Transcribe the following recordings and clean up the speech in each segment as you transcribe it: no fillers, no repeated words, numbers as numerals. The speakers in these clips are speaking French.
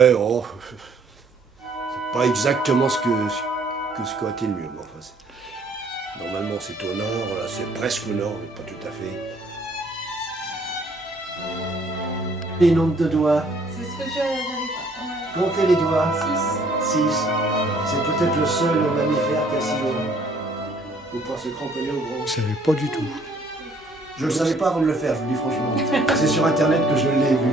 Oh, c'est pas exactement ce qu'aurait été le mieux. Mais enfin, normalement, c'est au nord, là, c'est presque au nord, mais pas tout à fait. Les nombres de doigts. C'est ce que j'avais pas. Comptez les doigts. 6. 6. C'est peut-être le seul mammifère qui a 6 doigts. Faut pas se cramponner au gros. Je savais pas du tout. Je ne le savais pas avant de le faire, je vous le dis franchement. C'est sur internet que je l'ai vu.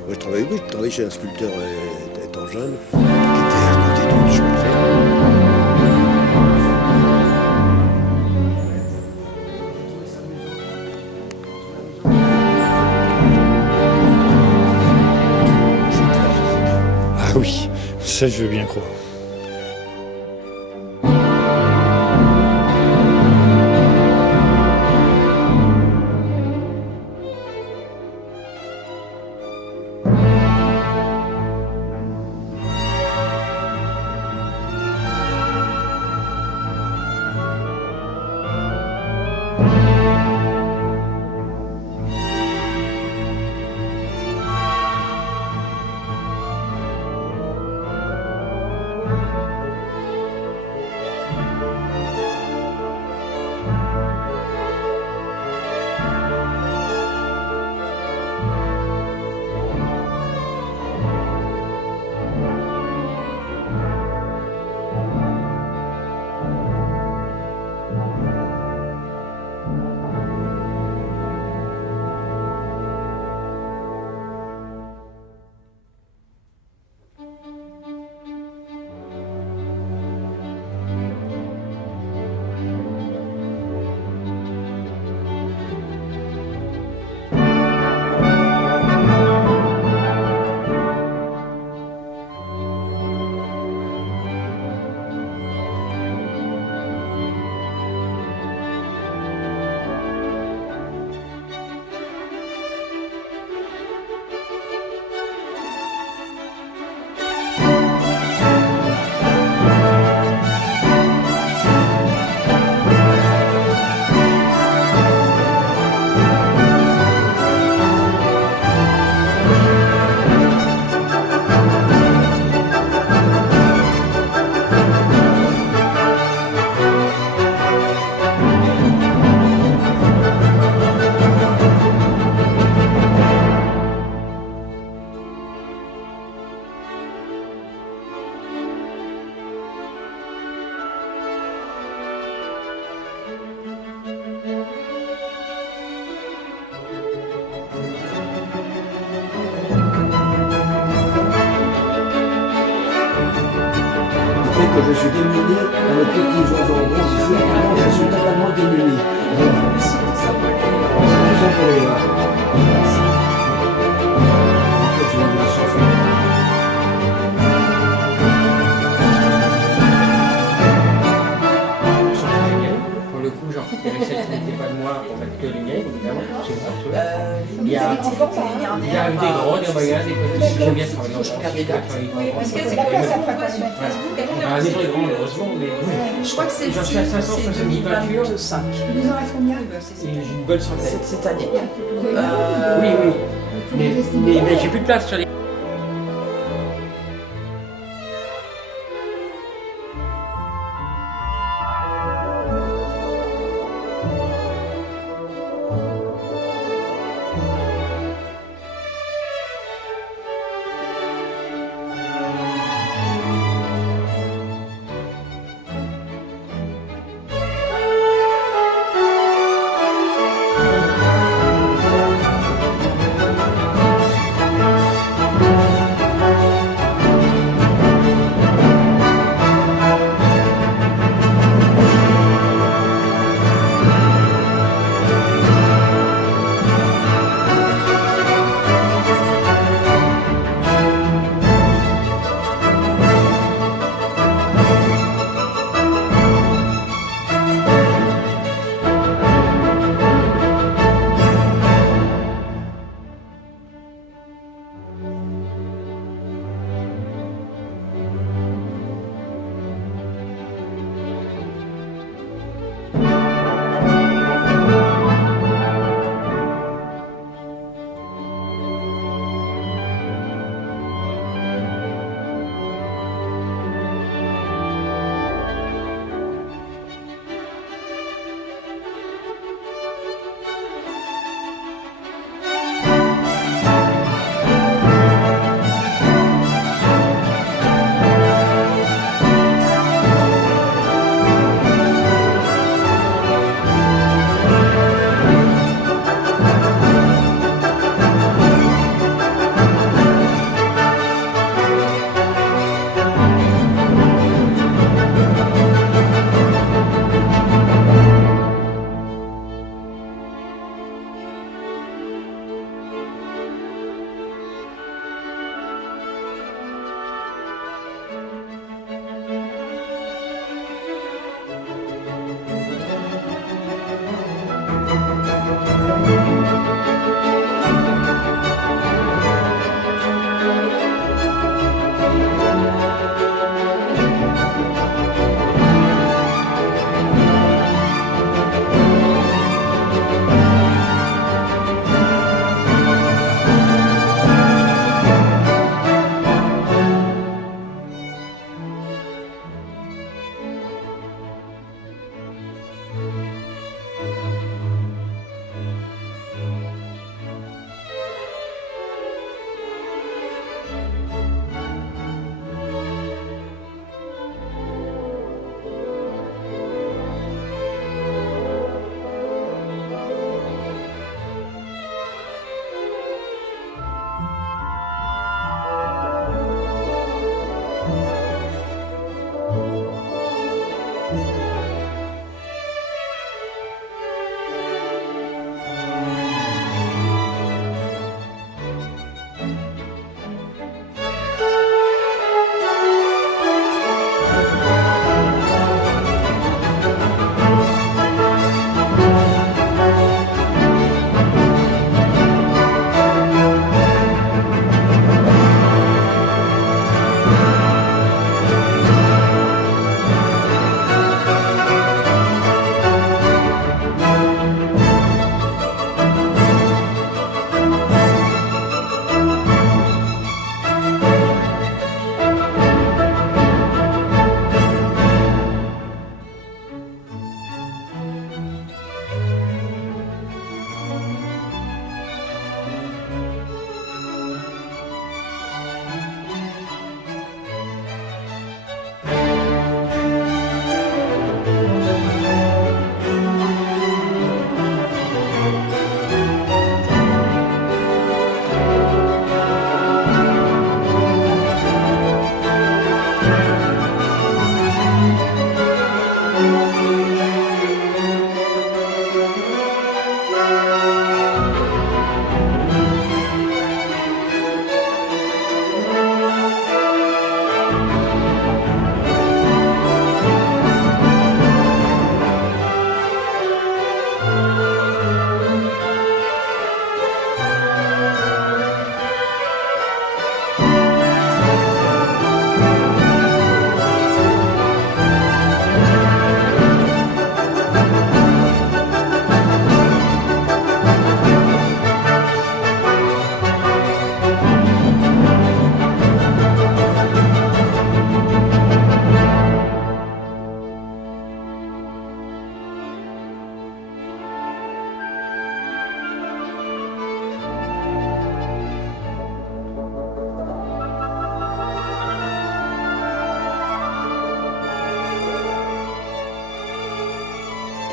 Moi, je travaillais chez un sculpteur étant jeune, qui était à côté de je pensais. Ah oui, ça je veux bien croire. Que je suis démuni dans le petit oiseau rond ici, vraiment je suis totalement démuni. C'est tout ça pour les voir. J'ai eu de la chance. Pour le coup, genre, il y avait celle qui n'était pas de moi pour mettre que les miennes, évidemment, j'ai pas tout. Il y a des gros, des moyens, des petits, j'aime bien travailler dans le Parce que c'est la place après qu'on voit sur Facebook. Un livre est grand, heureusement, mais Je crois que c'est j'en suis à 570 peintures, 5. Il nous en reste combien et j'ai une bonne centaine. Cette année. Oui, oui. Mais j'ai plus de place sur les...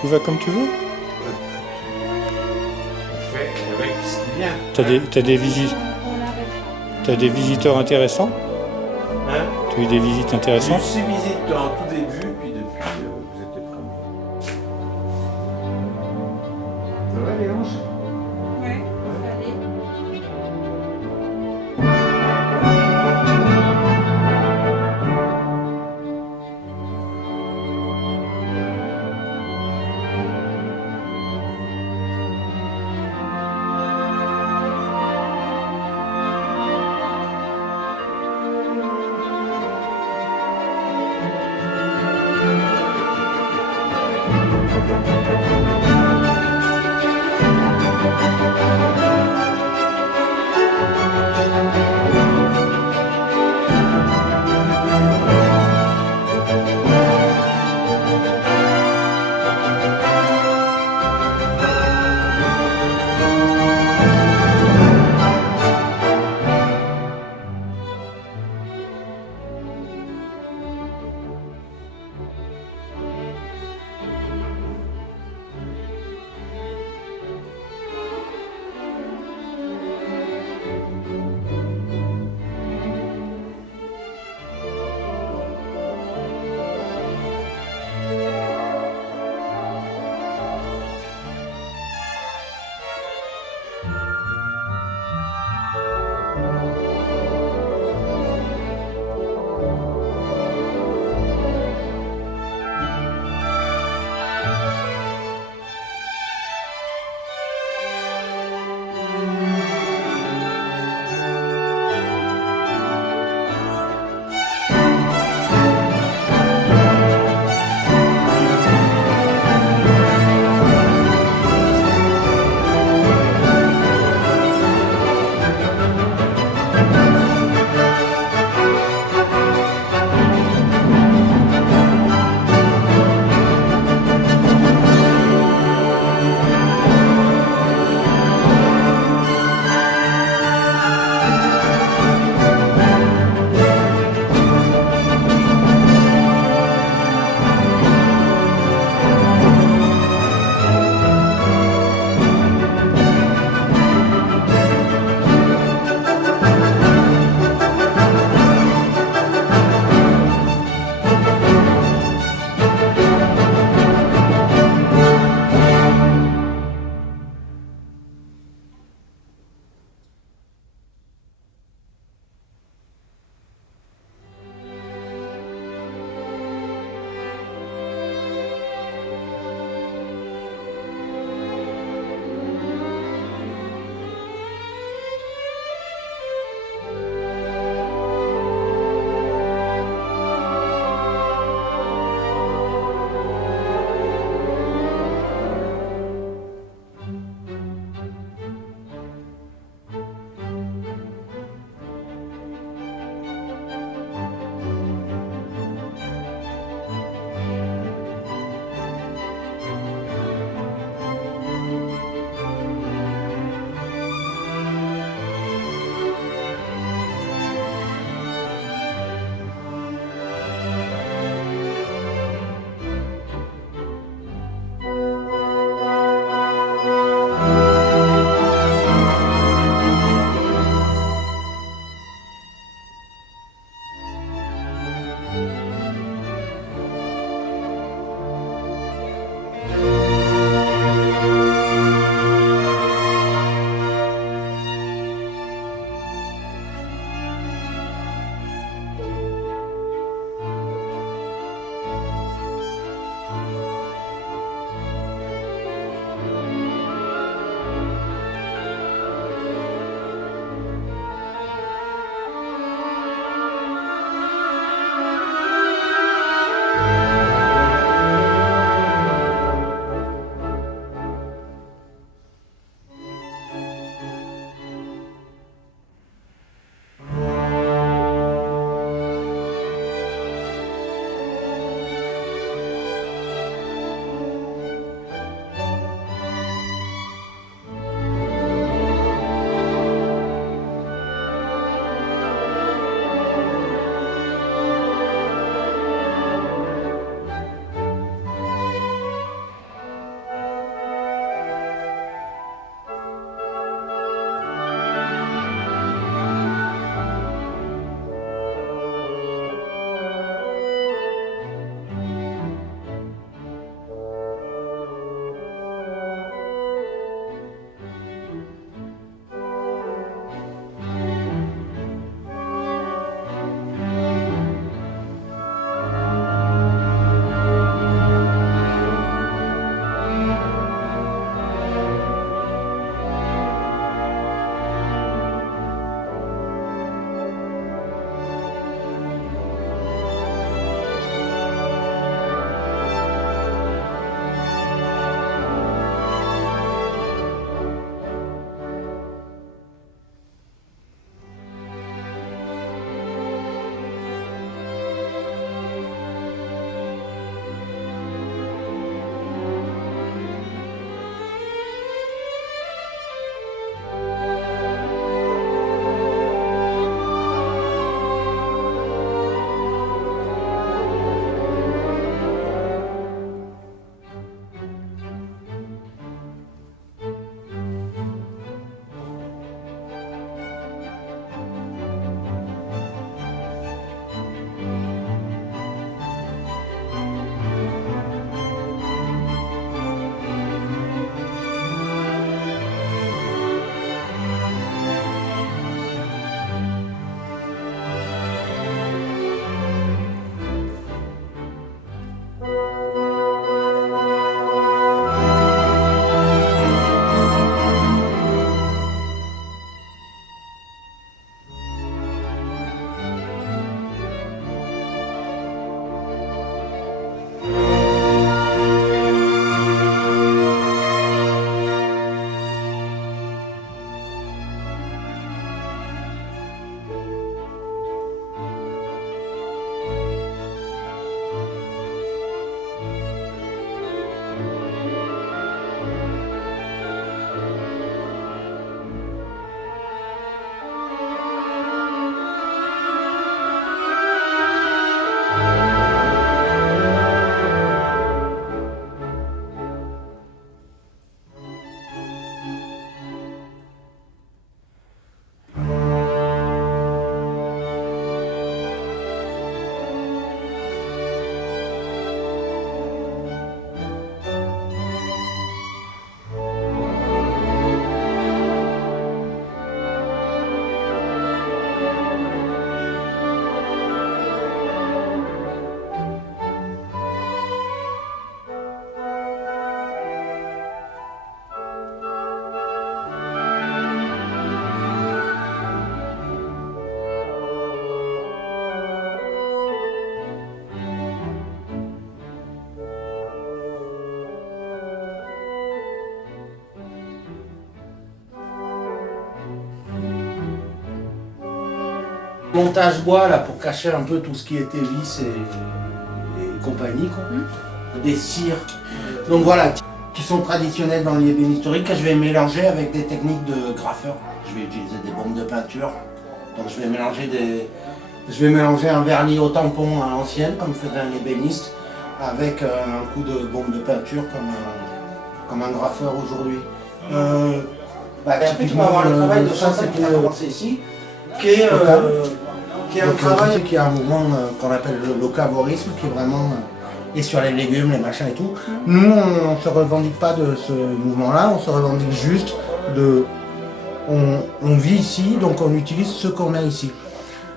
Tout va comme tu veux? On fait avec ce qui vient. T'as des visiteurs intéressants? Hein? Tu as eu des visites J'ai eu intéressantes? 6 visites en tout début, puis depuis, vous êtes les premiers. Ça va, Léonce? Ouais, allez. Montage bois là pour cacher un peu tout ce qui était vis et compagnie, quoi. Des cires. Donc voilà, qui sont traditionnelles dans l'ébène historique, que je vais mélanger avec des techniques de graffeur. Je vais utiliser des bombes de peinture. Donc je vais mélanger un vernis au tampon à l'ancienne, comme faisait un ébéniste, avec un coup de bombe de peinture comme un graffeur aujourd'hui. Typiquement, tu vas voir le travail de Chantal qui a commencé ici, qui est un travail qui a un mouvement qu'on appelle le locavorisme, qui est vraiment et sur les légumes, les machins et tout. Nous, on ne se revendique pas de ce mouvement-là, on se revendique juste de... On vit ici, donc on utilise ce qu'on a ici.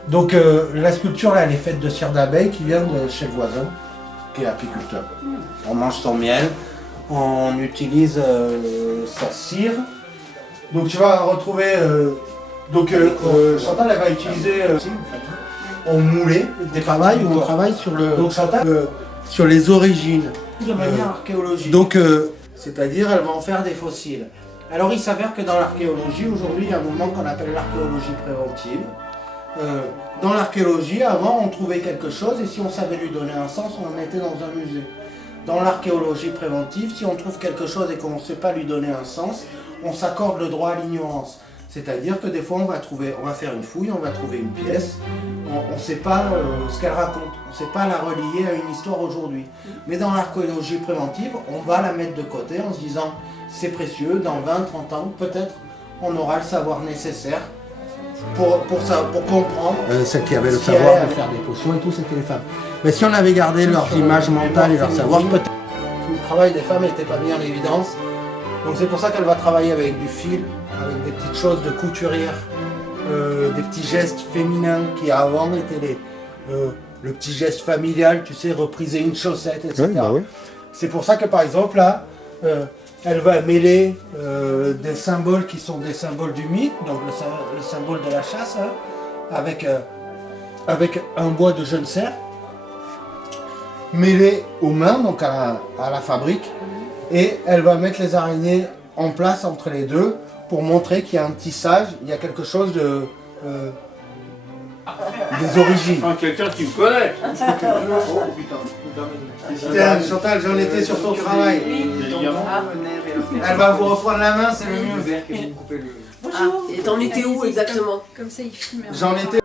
Donc la sculpture, là, elle est faite de cire d'abeille qui vient de chez le voisin, qui est apiculteur. On mange son miel, on utilise sa cire. Donc tu vas retrouver... Chantal, elle va utiliser... on moulait des travails où on travaille sur le... Donc Chantal... sur les origines de manière archéologique. Donc, c'est-à-dire, elle va en faire des fossiles. Alors, il s'avère que dans l'archéologie, aujourd'hui, il y a un mouvement qu'on appelle l'archéologie préventive. Dans l'archéologie, avant, on trouvait quelque chose et si on savait lui donner un sens, on le mettait dans un musée. Dans l'archéologie préventive, si on trouve quelque chose et qu'on ne sait pas lui donner un sens, on s'accorde le droit à l'ignorance. C'est-à-dire que des fois, on va faire une fouille, on va trouver une pièce, on ne sait pas ce qu'elle raconte, on ne sait pas la relier à une histoire aujourd'hui. Mais dans l'archéologie préventive, on va la mettre de côté en se disant c'est précieux, dans 20, 30 ans, peut-être on aura le savoir nécessaire pour comprendre. Celles qui avaient le savoir de faire des potions et tout, c'était les femmes. Mais si on avait gardé leurs images mentales et leur savoir, peut-être le travail des femmes n'était pas mis en évidence. Donc c'est pour ça qu'elle va travailler avec du fil, avec des petites choses de couturière, des petits gestes féminins qui avant étaient le petit geste familial, tu sais, repriser une chaussette, etc. Oui, bah oui. C'est pour ça que par exemple là, elle va mêler des symboles qui sont des symboles du mythe, donc le symbole de la chasse, hein, avec un bois de jeune cerf, mêlé aux mains, donc à la fabrique. Et elle va mettre les araignées en place entre les deux pour montrer qu'il y a un tissage, il y a quelque chose de des origines. Enfin, quelqu'un qui me connaît. Tiens, Chantal, j'en étais sur ton travail. Elle va vous reprendre la main, c'est le mieux. Bonjour. Et t'en étais où exactement? Comme ça, il filme. J'en étais.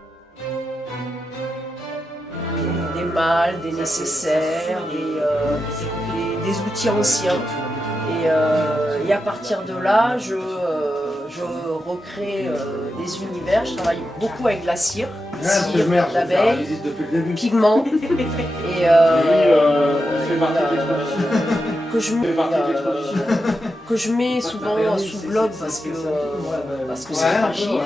Des mâles, des nécessaires, des outils anciens. Et à partir de là, je recrée des univers. Je travaille beaucoup avec la cire d'abeille, pigments, et que je mets souvent sous globe parce que c'est fragile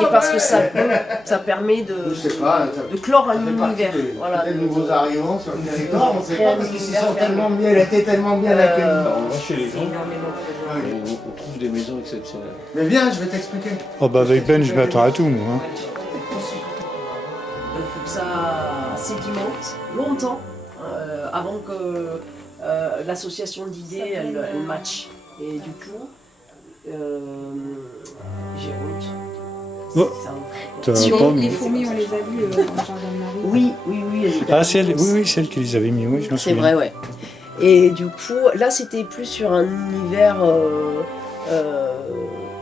et parce que ça permet de clore un univers. Voilà. Les nouveaux arrivants sur le territoire, on ne sait pas parce qu'ils s'y sont tellement bien, elle était tellement bien accueillie. Chez les gens, on trouve des maisons exceptionnelles. Mais viens, je vais t'expliquer. Oh bah avec Ben, je m'attends à tout, moi. Hein. Il faut que ça sédimente longtemps avant que l'association d'idées elle match. Et du coup, j'ai honte. Oh. Les fourmis, on les a vues en gendarmerie. Oui. Ah, oui, celle qui les avait mis, oui, je m'en C'est souviens. vrai, ouais. Et du coup, là, c'était plus sur un univers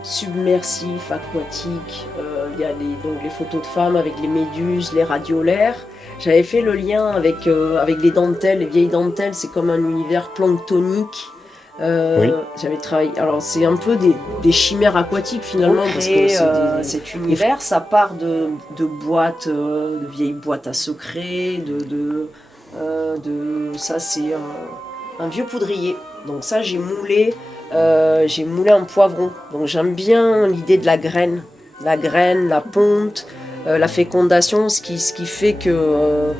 submersif, aquatique. Il y a les photos de femmes avec les méduses, les radiolaires. J'avais fait le lien avec les dentelles, les vieilles dentelles, c'est comme un univers planctonique. Oui. J'avais travaillé. Alors c'est un peu des chimères aquatiques finalement parce que cet univers, ça part de boîtes, de vieilles boîtes à secrets, ça c'est un vieux poudrier. Donc ça j'ai moulé un poivron. Donc j'aime bien l'idée de la graine, la ponte, la fécondation, ce qui fait que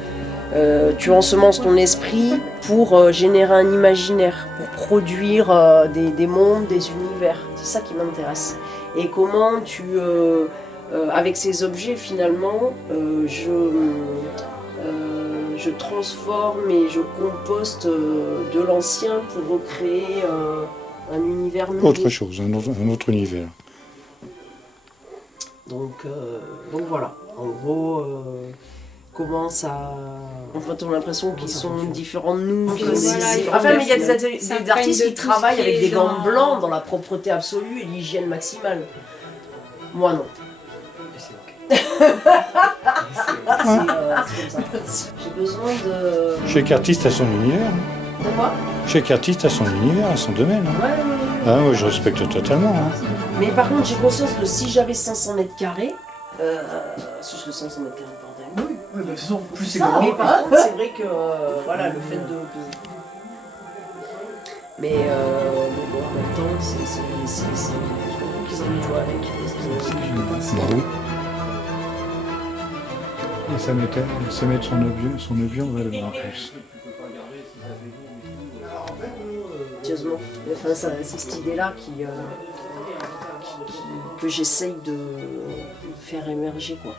tu ensemences ton esprit pour générer un imaginaire, pour produire des mondes, des univers. C'est ça qui m'intéresse. Et comment avec ces objets finalement, je transforme et je composte de l'ancien pour recréer un univers nouveau. Autre chose, un autre univers. Donc voilà, en gros, comment ça... En fait, on a l'impression qu'ils sont différents de nous. Voilà, Enfin, mais il y a des ça artistes prenne qui de tout travaillent ce qui avec est des gants genre- blancs dans la propreté absolue et l'hygiène maximale. Moi, non. C'est comme ça. J'ai besoin de... Chaque artiste a son univers. De quoi? Chaque artiste a son univers, a son domaine. Hein. Ouais. Ah, moi, je respecte totalement. Hein. Mais par contre, j'ai conscience que si j'avais 500 mètres carrés, si je fais 500 mètres carrés, bordel. Oui, de toute façon, plus c'est Ça, grand. mais par contre, c'est vrai que voilà, le fait de. Mais bon, en même temps, c'est je comprends qu'ils ont envie de jouer avec. Bah oui. Et ça met son objet en valeur en plus. Sérieusement. Enfin, c'est cette idée-là que j'essaye de faire émerger, quoi.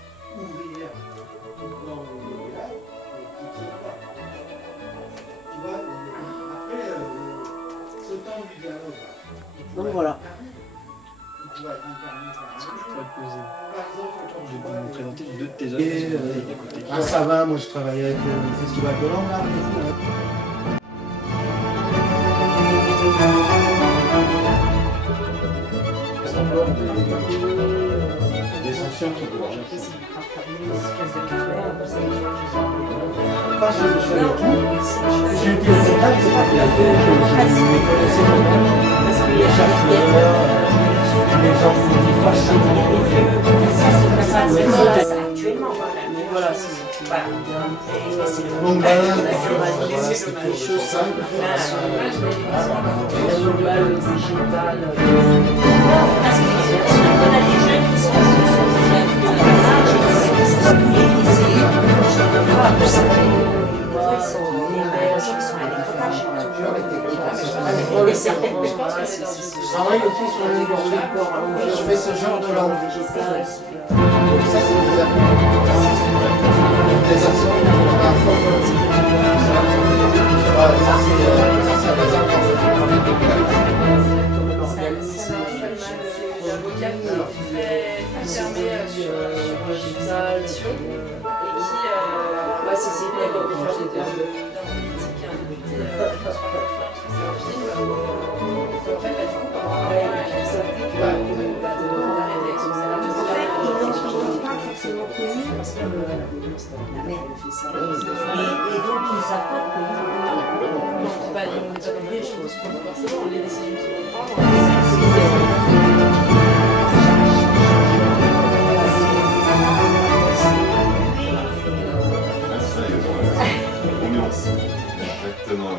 Donc voilà. Est-ce que je pourrais te poser de me présenter deux de tes œuvres? Ah, ça va, moi je travaille avec le Festival de Langue, là. C'est encore des anciens qui doivent Quand je suis avec tout, j'ai été au contact, c'est pas que je les connaissais vraiment. Parce qu'il y a chaque fleur, les gens qui fâchent. Actuellement, Mais voilà, c'est. Donc voilà, C'est quelque chose simple. L'animal, le végétal. parce qu'on a des jeunes qui sont je travaille aussi sur les corps. Je fais ce genre de langue. Donc ça, c'est des actions Exactement,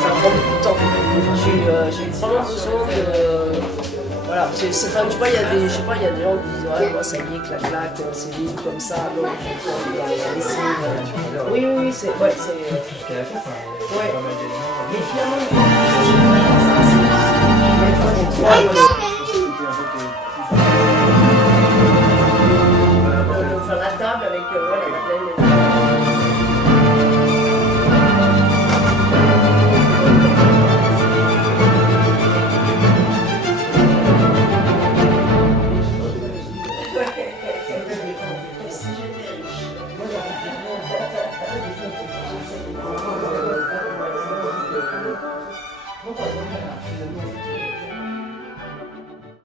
Ça prend beaucoup de temps. J'ai vraiment besoin de. Voilà, enfin, tu vois, il y a des, je sais pas, il y a des gens qui disent ouais, moi ça y est, clac clac, c'est vite comme ça, donc oui, c'est. Ouais, c'est. Ouais. Mais finalement, enfin, la table avec ouais, la plaine.